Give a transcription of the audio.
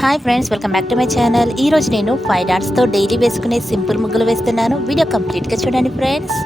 Hi friends, welcome back to my channel. ఈరోజు నేను 5 డాట్స్తో daily వేసుకునే సింపుల్ ముగ్గులు వేస్తున్నాను. వీడియో కంప్లీట్గా చూడండి ఫ్రెండ్స్.